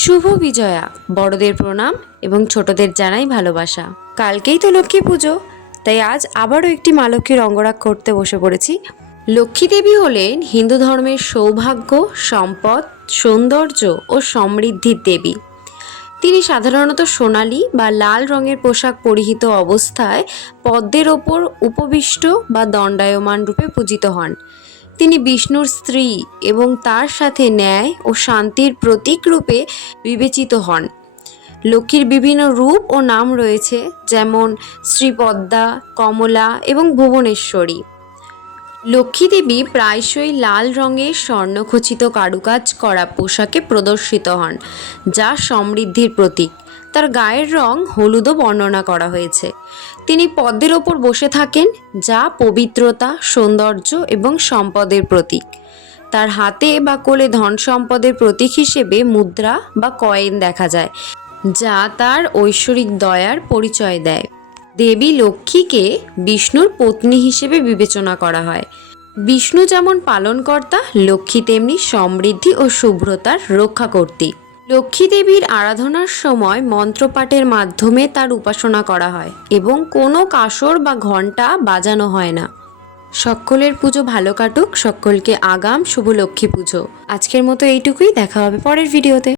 শুভ বিজয়া, বড়দের প্রণাম এবং ছোটদের জানাই ভালোবাসা। কালকেই তো লক্ষ্মী পুজো, তাই আজ আবারও একটি মা লক্ষ্মীর অঙ্গরাগ করতে বসে পড়েছি। লক্ষ্মী দেবী হলেন হিন্দু ধর্মের সৌভাগ্য, সম্পদ, সৌন্দর্য ও সমৃদ্ধির দেবী। তিনি সাধারণত সোনালি বা লাল রঙের পোশাক পরিহিত অবস্থায় পদ্মের ওপর উপবিষ্ট বা দণ্ডায়মান রূপে পূজিত হন। তিনি বিষ্ণুর স্ত্রী এবং তার সাথে ন্যায় ও শান্তির প্রতীক রূপে বিবেচিত হন। লক্ষ্মীর বিভিন্ন রূপ ও নাম রয়েছে, যেমন শ্রীপদ্মা, কমলা এবং ভুবনেশ্বরী। লক্ষ্মী দেবী প্রায়শই লাল রঙের স্বর্ণখচিত কারুকাজ করা পোশাকে প্রদর্শিত হন, যা সমৃদ্ধির প্রতীক। তার গায়ের রং হলুদও বর্ণনা করা হয়েছে। তিনি পদ্মের ওপর বসে থাকেন, যা পবিত্রতা, সৌন্দর্য এবং সম্পদের প্রতীক। তার হাতে বা কোলে ধন সম্পদের প্রতীক হিসেবে মুদ্রা বা কয়েন দেখা যায়, যা তার ঐশ্বরিক দয়ার পরিচয় দেয়। দেবী লক্ষ্মীকে বিষ্ণুর পত্নী হিসেবে বিবেচনা করা হয়। বিষ্ণু যেমন পালনকর্তা, লক্ষ্মী তেমনি সমৃদ্ধি ও শুভ্রতার রক্ষাকর্ত্রী। লক্ষ্মী দেবীর আরাধনার সময় মন্ত্রপাঠের মাধ্যমে তার উপাসনা করা হয় এবং কোনো কাসর বা ঘণ্টা বাজানো হয় না। সকলের পুজো ভালো কাটুক, সকলকে আগাম শুভ লক্ষ্মী পুজো। আজকের মতো এইটুকুই, দেখা হবে পরের ভিডিওতে।